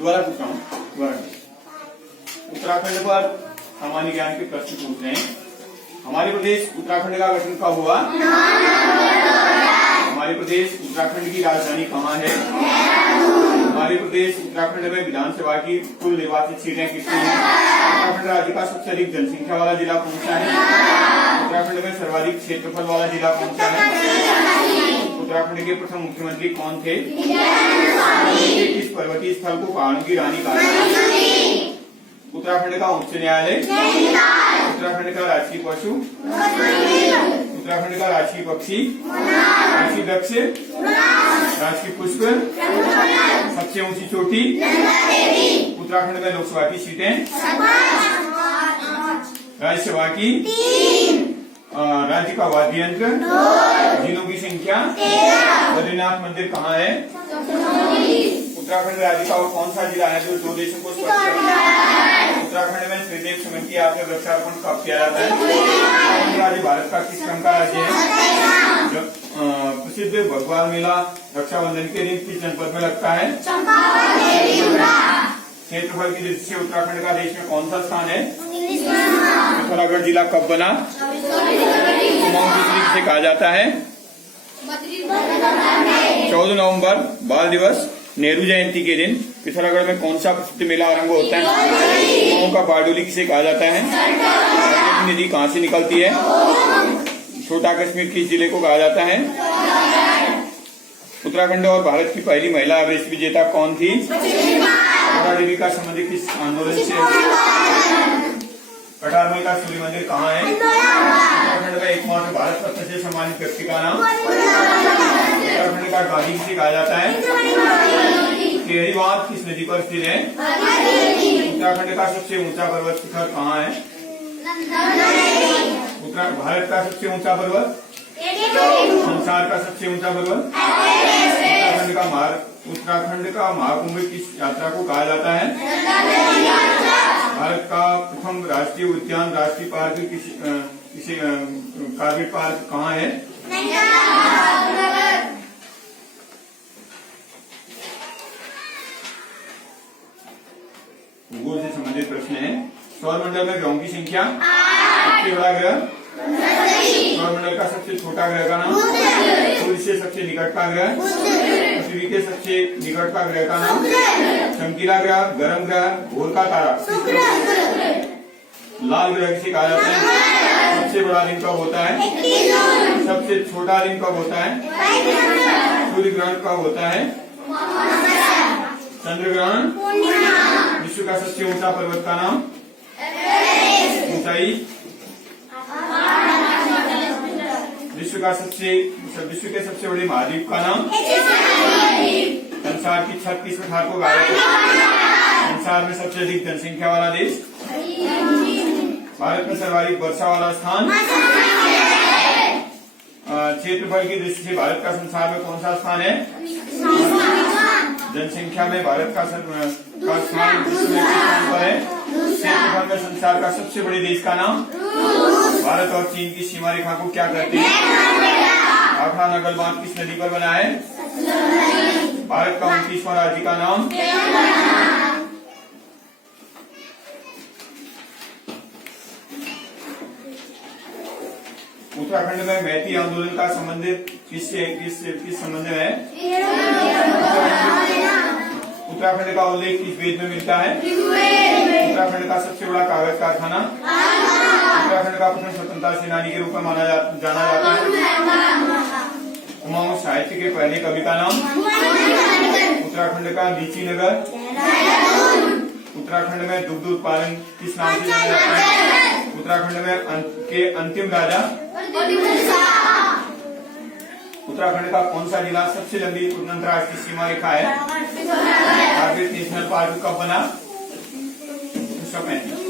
दोबारा पूछ रहा हूँ दोबारा। उत्तराखंड पर सामान्य ज्ञान के प्रश्न पूछ रहे हैं। हमारे प्रदेश उत्तराखंड का गठन कब हुआ? हमारे प्रदेश उत्तराखंड की राजधानी कहाँ है? हमारे प्रदेश उत्तराखंड में विधानसभा की कुल निर्वाचित सीटें कितनी हैं? उत्तराखंड राज्य का सबसे अधिक जनसंख्या वाला जिला कौन सा है? उत्तराखंड में सर्वाधिक क्षेत्रफल वाला जिला कौन सा है? उत्तराखंड के प्रथम मुख्यमंत्री कौन थे? किस पर्वतीय स्थल को पहाड़ों की रानी कहा? उत्तराखंड का उच्च न्यायालय? उत्तराखंड का राष्ट्रीय पशु? उत्तराखंड का राष्ट्रीय पक्षी? राष्ट्रीय वृक्ष? राष्ट्रीय पुष्प? सबसे ऊंची चोटी? उत्तराखंड में लोकसभा की सीटें? राज्यसभा की? राज्य का वाद्य यंत्र? जिलों की संख्या? बद्रीनाथ मंदिर कहाँ है? उत्तराखंड राज्य का और कौन सा जिला है जो 2 देशों को स्पर्श करता है? उत्तराखंड में श्रीदेव सुमन की याद में वृक्षारोपण कब किया जाता है? राज्य भारत का किस क्रम का राज्य है? प्रसिद्ध भगवान मेला रक्षाबंधन के दिन किस जनपद में लगता है? क्षेत्रफल की दृष्टि से उत्तराखंड का देश में कौन सा स्थान है? पिथौरागढ़ जिला कब बना? कुमाऊं किसे कहा जाता है? 14 नवंबर बाल दिवस नेहरू जयंती के दिन पिथौरागढ़ में कौन सा प्रसिद्ध मेला आरंभ होता है? कुमाऊं का बारडोली किसे कहा जाता है? नदी कहाँ से निकलती है? छोटा कश्मीर किस जिले को कहा जाता है? उत्तराखंड और भारत की पहली महिला एवरेस्ट विजेता कौन थी? देवी का संबंधित किस आंदोलन से? कटारमल का सूर्य मंदिर कहाँ है? उत्तराखंड में एकमात्र भारत रत्न से सम्मानित व्यक्ति का नाम? उत्तराखंड का गांधी किसे कहा जाता है? टिहरी बांध किस नदी पर स्थित है? उत्तराखंड का सबसे ऊंचा पर्वत शिखर कहाँ है? भारत का सबसे ऊंचा पर्वत? संसार का सबसे ऊंचा पर्वत? उत्तराखंड का महाकुंभ किस यात्रा को कहा जाता है? भारत का प्रथम राष्ट्रीय उद्यान राष्ट्रीय पार्क किसे कारगिल पार्क कहाँ है? भूगोल से संबंधित प्रश्न है। सौरमंडल में ग्रहों की संख्या? सबसे बड़ा ग्रह? सौरमंडल का सबसे छोटा ग्रह का नाम? सूर्य से सबसे निकट का ग्रह? पृथ्वी के सबसे निकट का ग्रह का नाम? चमकीला ग्रह, गर्म ग्रह, भोर का तारा? लाल ग्रह किसे कहा जाता है? सबसे बड़ा दिन कब होता है? सबसे छोटा दिन कब होता है? सूर्य ग्रहण कब होता है? चंद्र ग्रहण? विश्व का सबसे ऊंचा पर्वत का नाम? ऊंचाई? विश्व के सबसे बड़े महाद्वीप का नाम? संसार की 36 पठार को कहा जाता है? संसार में सबसे अधिक जनसंख्या वाला देश? भारत में सर्वाधिक वर्षा वाला स्थान? क्षेत्रफल की दृष्टि से भारत का संसार में कौन सा स्थान है? जनसंख्या में भारत का स्थान विश्व में किस स्थान पर है? क्षेत्रफल में संसार का सबसे बड़े देश का नाम? भारत और चीन की सीमा रेखा को क्या कहते हैं? भाखड़ा नगर बांध किस नदी पर बना है? भारत का 29वां राज्य का नाम? उत्तराखंड में मैती आंदोलन का संबंध किस संबंध में है? उत्तराखंड का उल्लेख किस वेद में मिलता है? उत्तराखंड का सबसे बड़ा कागज कारखाना? उत्तराखंड का प्रथम स्वतंत्रता सेनानी के रूप में जाना जाता है? कुमाऊं साहित्य के पहले कवि का नाम? उत्तराखंड का लीची नगर? उत्तराखंड में दुग्ध उत्पादन किस नाम से जाना जाता है? उत्तराखंड में के अंतिम राजा? उत्तराखंड का कौन सा जिला सबसे लंबी अंतर्राष्ट्रीय सीमा रेखा है? कारगिल नेशनल पार्क कब बना? 1935।